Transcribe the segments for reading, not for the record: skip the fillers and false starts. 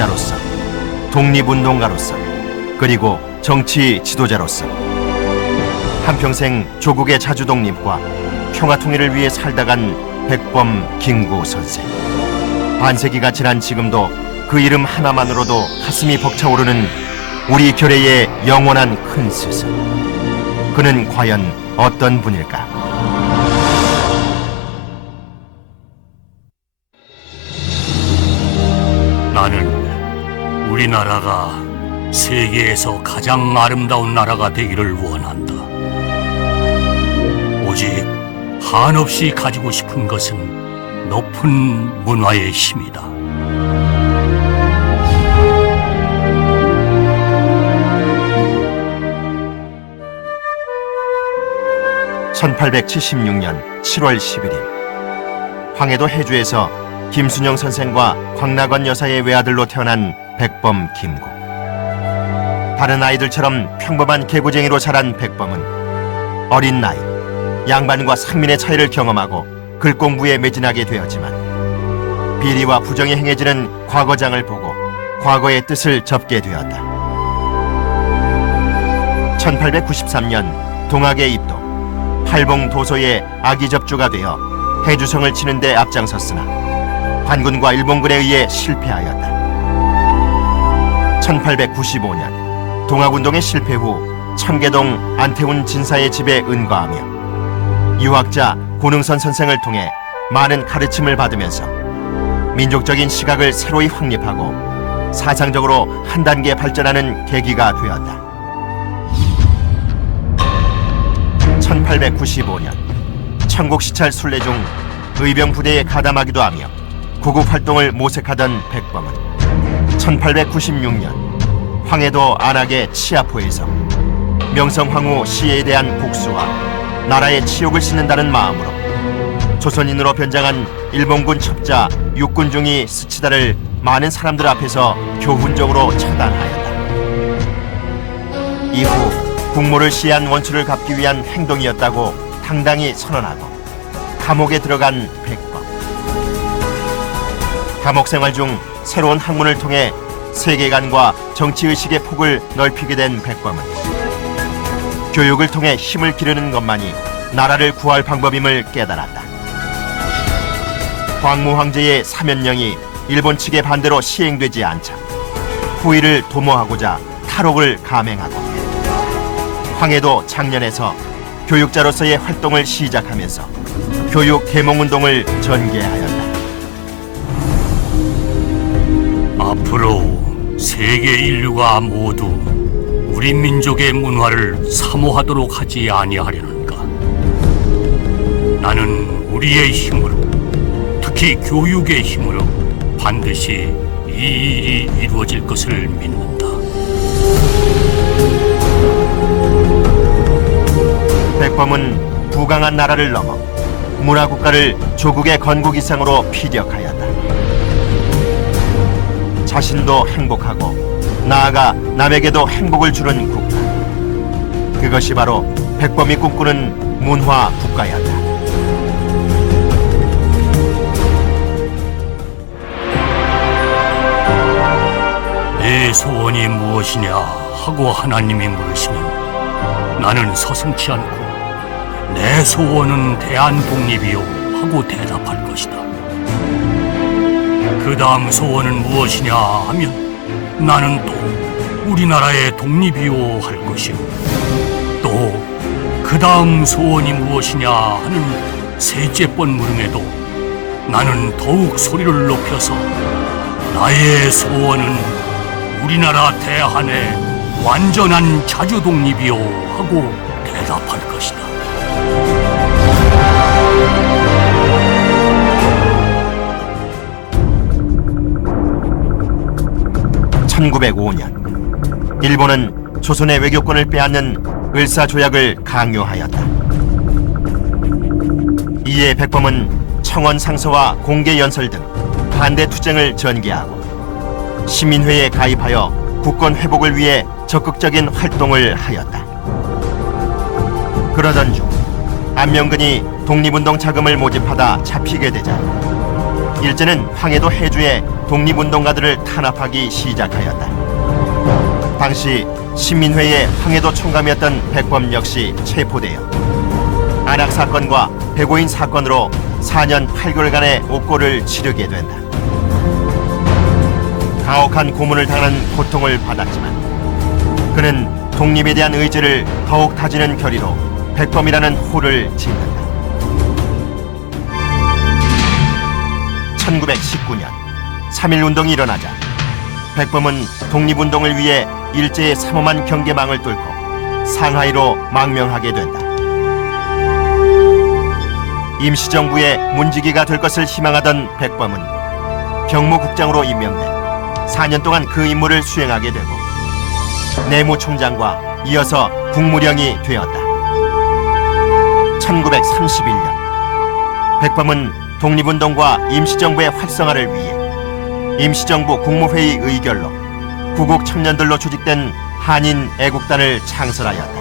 교육자로서, 독립운동가로서, 그리고 정치 지도자로서 한평생 조국의 자주독립과 평화통일을 위해 살다 간 백범 김구 선생. 반세기가 지난 지금도 그 이름 하나만으로도 가슴이 벅차오르는 우리 결의의 영원한 큰 스승. 그는 과연 어떤 분일까? 나는 우리나라가 세계에서 가장 아름다운 나라가 되기를 원한다. 오직 한없이 가지고 싶은 것은 높은 문화의 힘이다. (1876년 7월 11일) 황해도 해주에서 김순영 선생과 광락원 여사의 외아들로 태어난 백범 김구. 다른 아이들처럼 평범한 개구쟁이로 자란 백범은 어린 나이 양반과 상민의 차이를 경험하고 글공부에 매진하게 되었지만 비리와 부정이 행해지는 과거장을 보고 과거의 뜻을 접게 되었다. 1893년 동학에 입도, 팔봉 도소의 아기 접주가 되어 해주성을 치는 데 앞장섰으나 반군과 일본군에 의해 실패하였다. 1895년 동학운동의 실패 후 청계동 안태훈 진사의 집에 은거하며 유학자 고능선 선생을 통해 많은 가르침을 받으면서 민족적인 시각을 새로이 확립하고 사상적으로 한 단계 발전하는 계기가 되었다. 1895년 천국시찰 순례 중 의병 부대에 가담하기도 하며 구국 활동을 모색하던 백범은 1896년 황해도 안악의 치아포에서 명성황후 시해에 대한 복수와 나라의 치욕을 씻는다는 마음으로 조선인으로 변장한 일본군 첩자 육군중이 스치다를 많은 사람들 앞에서 교훈적으로 처단하였다. 이후 국모를 시해한 원수를 갚기 위한 행동이었다고 당당히 선언하고 감옥에 들어간 백범. 감옥 생활 중 새로운 학문을 통해 세계관과 정치의식의 폭을 넓히게 된 백범은 교육을 통해 힘을 기르는 것만이 나라를 구할 방법임을 깨달았다. 광무 황제의 사면령이 일본 측의 반대로 시행되지 않자 후위를 도모하고자 탈옥을 감행하고 황해도 장년에서 교육자로서의 활동을 시작하면서 교육 계몽운동을 전개하였다. 앞으로 세계 인류가 모두 우리 민족의 문화를 사모하도록 하지 아니하려는가? 나는 우리의 힘으로, 특히 교육의 힘으로 반드시 이 일이 이루어질 것을 믿는다. 백범은 부강한 나라를 넘어 문화국가를 조국의 건국 이상으로 피력하였다. 자신도 행복하고 나아가 남에게도 행복을 주는 국가. 그것이 바로 백범이 꿈꾸는 문화 국가였다. 내 소원이 무엇이냐 하고 하나님이 물으시면 나는 서슴지 않고 내 소원은 대한독립이요 하고 대답할 것이다. 그 다음 소원은 무엇이냐 하면 나는 또 우리나라의 독립이요 할 것이요, 또 그 다음 소원이 무엇이냐 하는 셋째 번 물음에도 나는 더욱 소리를 높여서 나의 소원은 우리나라 대한의 완전한 자주독립이요 하고 대답할 것이다. 1905년 일본은 조선의 외교권을 빼앗는 을사조약을 강요하였다. 이에 백범은 청원 상서와 공개 연설 등 반대 투쟁을 전개하고 시민회에 가입하여 국권 회복을 위해 적극적인 활동을 하였다. 그러던 중 안명근이 독립운동 자금을 모집하다 잡히게 되자 일제는 황해도 해주에 독립운동가들을 탄압하기 시작하였다. 당시 신민회의 황해도 총감이었던 백범 역시 체포되어 안학 사건과 백오인 사건으로 4년 8개월간의 옥고를 치르게 된다. 가혹한 고문을 당하는 고통을 받았지만 그는 독립에 대한 의지를 더욱 다지는 결의로 백범이라는 호를 짓는다. 1919년 3.1운동이 일어나자 백범은 독립운동을 위해 일제의 삼엄한 경계망을 뚫고 상하이로 망명하게 된다. 임시정부의 문지기가 될 것을 희망하던 백범은 경무국장으로 임명돼 4년 동안 그 임무를 수행하게 되고 내무총장과 이어서 국무령이 되었다. 1931년 백범은 독립운동과 임시정부의 활성화를 위해 임시정부 국무회의 의결로 구국 청년들로 조직된 한인애국단을 창설하였다.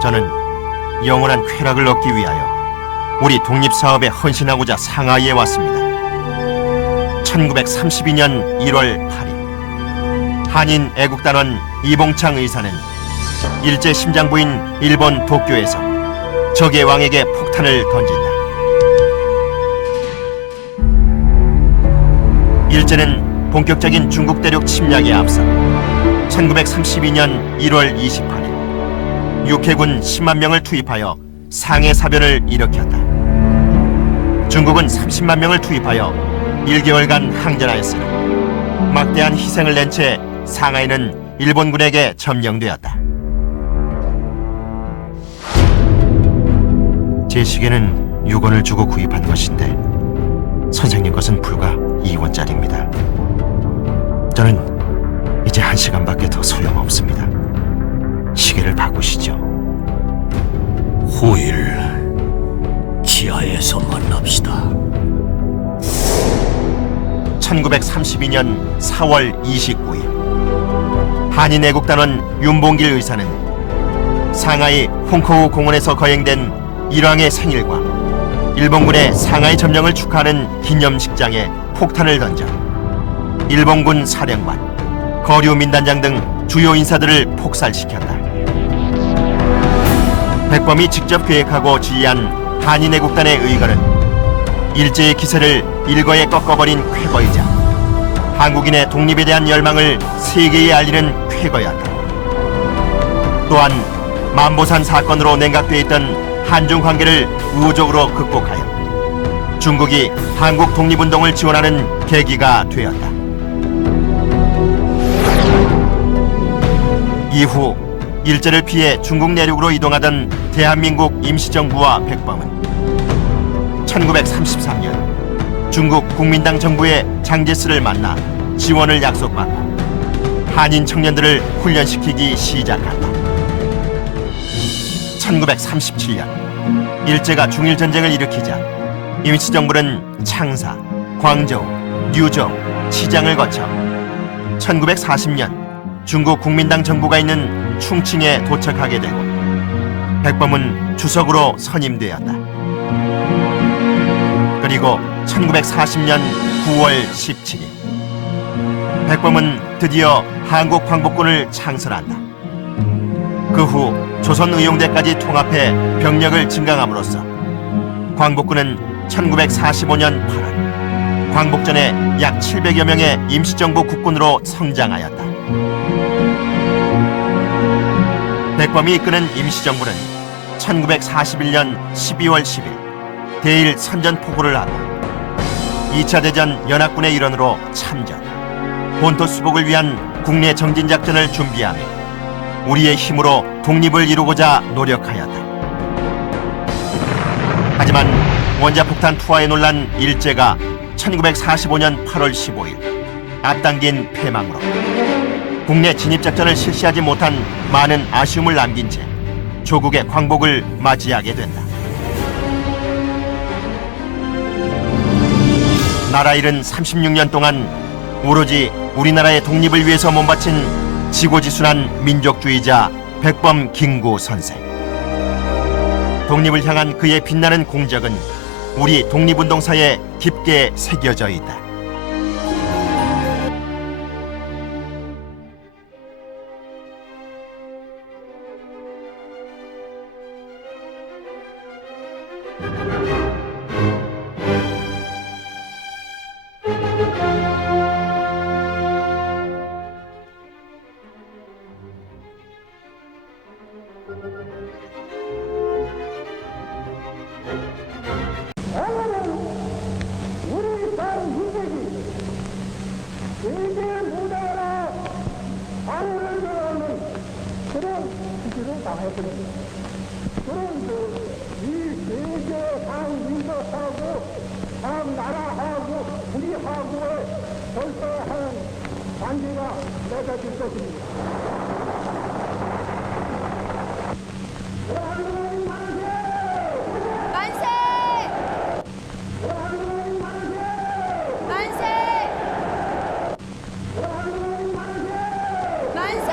저는 영원한 쾌락을 얻기 위하여 우리 독립사업에 헌신하고자 상하이에 왔습니다. 1932년 1월 8일 한인애국단원 이봉창 의사는 일제 심장부인 일본 도쿄에서 적의 왕에게 폭탄을 던진다. 일제는 본격적인 중국 대륙 침략에 앞서 1932년 1월 28일 육해군 10만 명을 투입하여 상해사변을 일으켰다. 중국은 30만 명을 투입하여 1개월간 항전하였으나 막대한 희생을 낸 채 상하이는 일본군에게 점령되었다. 제 시계는 6원을 주고 구입한 것인데 선생님 것은 불과 2원짜리입니다. 저는 이제 1시간밖에 더 소용없습니다. 시계를 바꾸시죠. 후일 지하에서 만납시다. 1932년 4월 29일 한인애국단원 윤봉길 의사는 상하이 홍커우 공원에서 거행된 일왕의 생일과 일본군의 상하이 점령을 축하하는 기념식장에 폭탄을 던져 일본군 사령관, 거류 민단장 등 주요 인사들을 폭살시켰다. 백범이 직접 계획하고 지휘한 한인애국단의 의거는 일제의 기세를 일거에 꺾어버린 쾌거이자 한국인의 독립에 대한 열망을 세계에 알리는 쾌거였다. 또한 만보산 사건으로 냉각돼 있던 한중 관계를 우호적으로 극복하여 중국이 한국 독립운동을 지원하는 계기가 되었다. 이후 일제를 피해 중국 내륙으로 이동하던 대한민국 임시정부와 백범은 1933년 중국 국민당 정부의 장제스를 만나 지원을 약속받고 한인 청년들을 훈련시키기 시작한다. 1937년 일제가 중일전쟁을 일으키자 임시정부는 창사, 광저우, 류저우, 치장을 거쳐 1940년 중국 국민당 정부가 있는 충칭에 도착하게 되고 백범은 주석으로 선임되었다. 그리고 1940년 9월 17일 백범은 드디어 한국 광복군을 창설한다. 그 후 조선의용대까지 통합해 병력을 증강함으로써 광복군은 1945년 8월 광복전에 약 700여 명의 임시정부 국군으로 성장하였다. 백범이 이끄는 임시정부는 1941년 12월 10일 대일 선전포고를 하고 2차 대전 연합군의 일원으로 참전, 본토 수복을 위한 국내 정진작전을 준비하며 우리의 힘으로 독립을 이루고자 노력하였다. 하지만 원자폭탄 투하에 놀란 일제가 1945년 8월 15일 앞당긴 패망으로 국내 진입작전을 실시하지 못한 많은 아쉬움을 남긴 채 조국의 광복을 맞이하게 된다. 나라 잃은 36년 동안 오로지 우리나라의 독립을 위해서 몸바친 지고지순한 민족주의자 백범 김구 선생. 독립을 향한 그의 빛나는 공적은 우리 독립운동사에 깊게 새겨져 있다. 우리 땅 인생이 세계 무대라 발을 들어오는 그런 시기를 당해버립니다. 그런 이 세계 상 민족하고 상 나라하고 우리하고의 절대한 관계가 맺어질 것입니다. 대한민국 만세! 만세! 대한민국 만세! 만세! 대한민국 만세! 만세!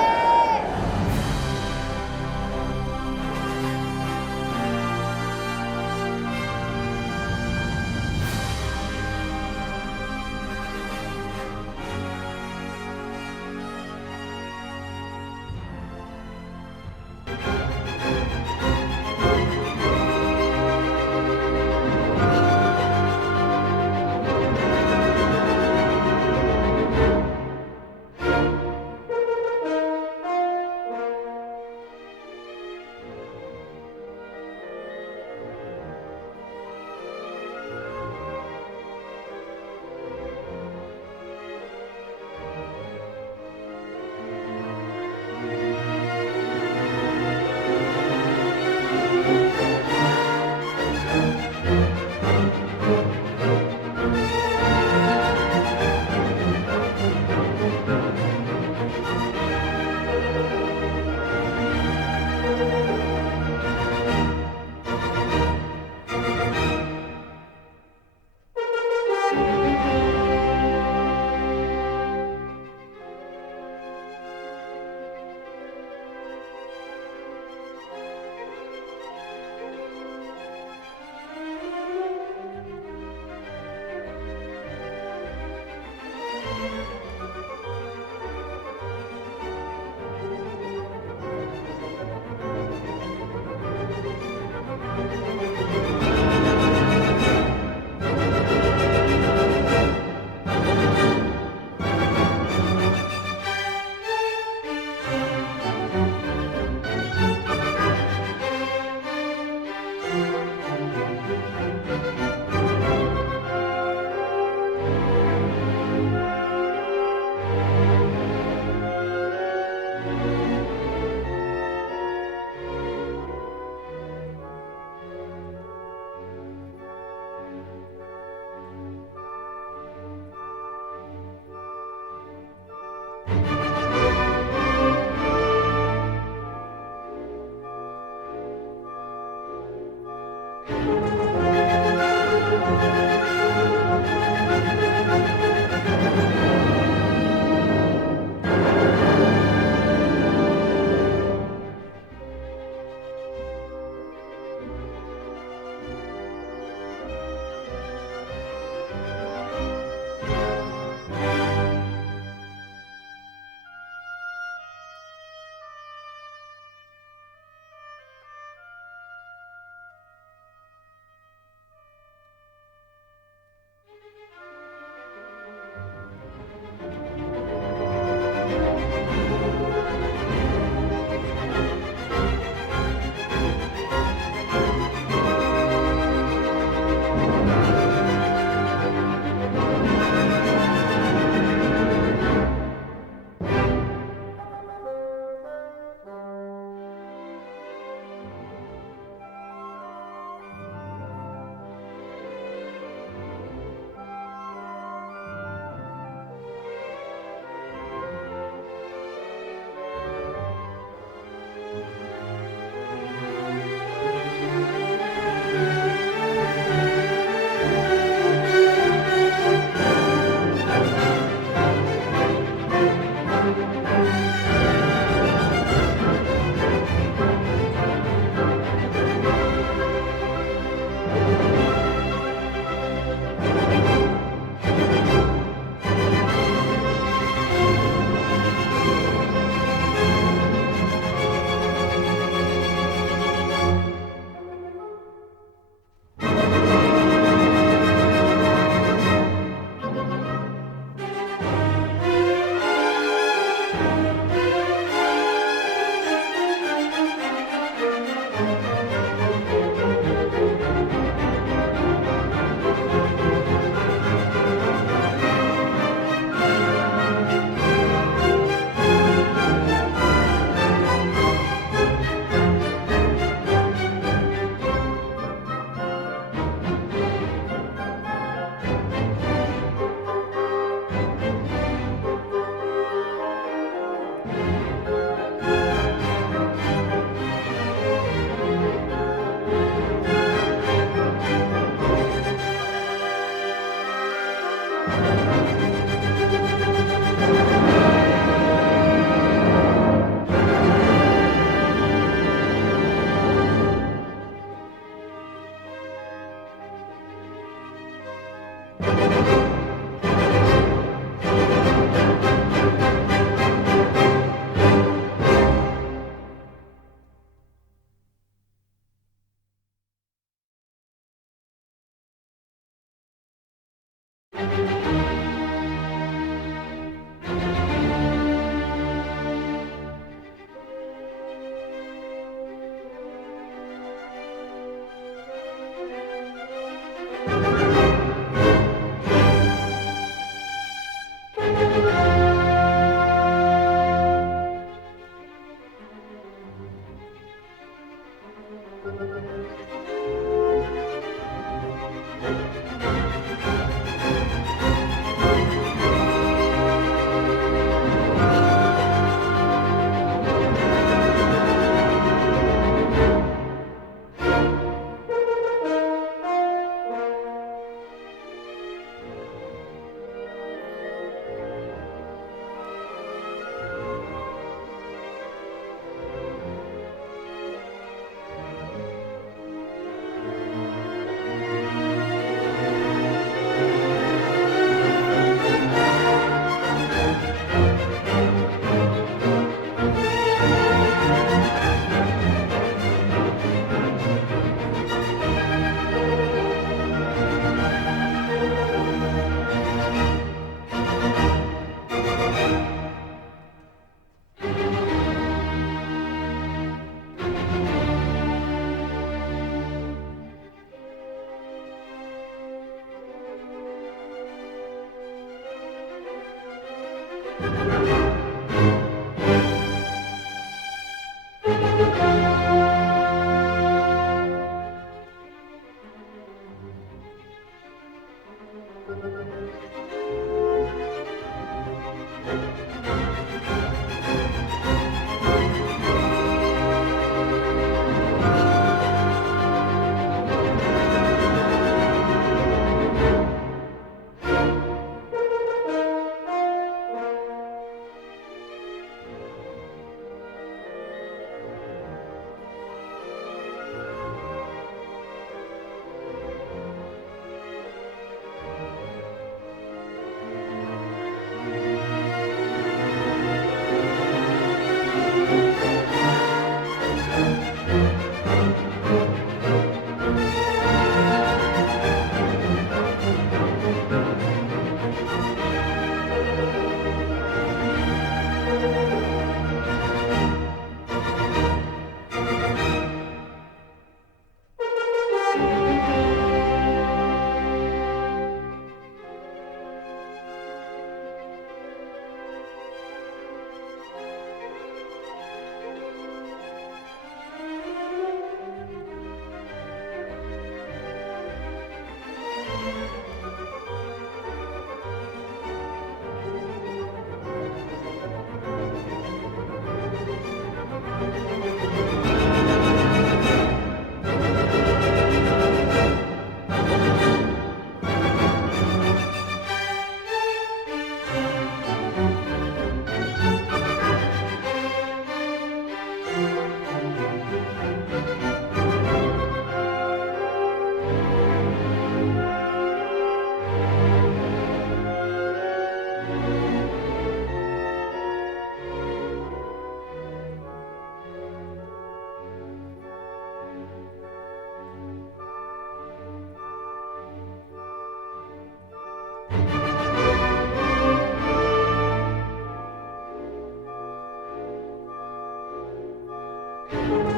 힘을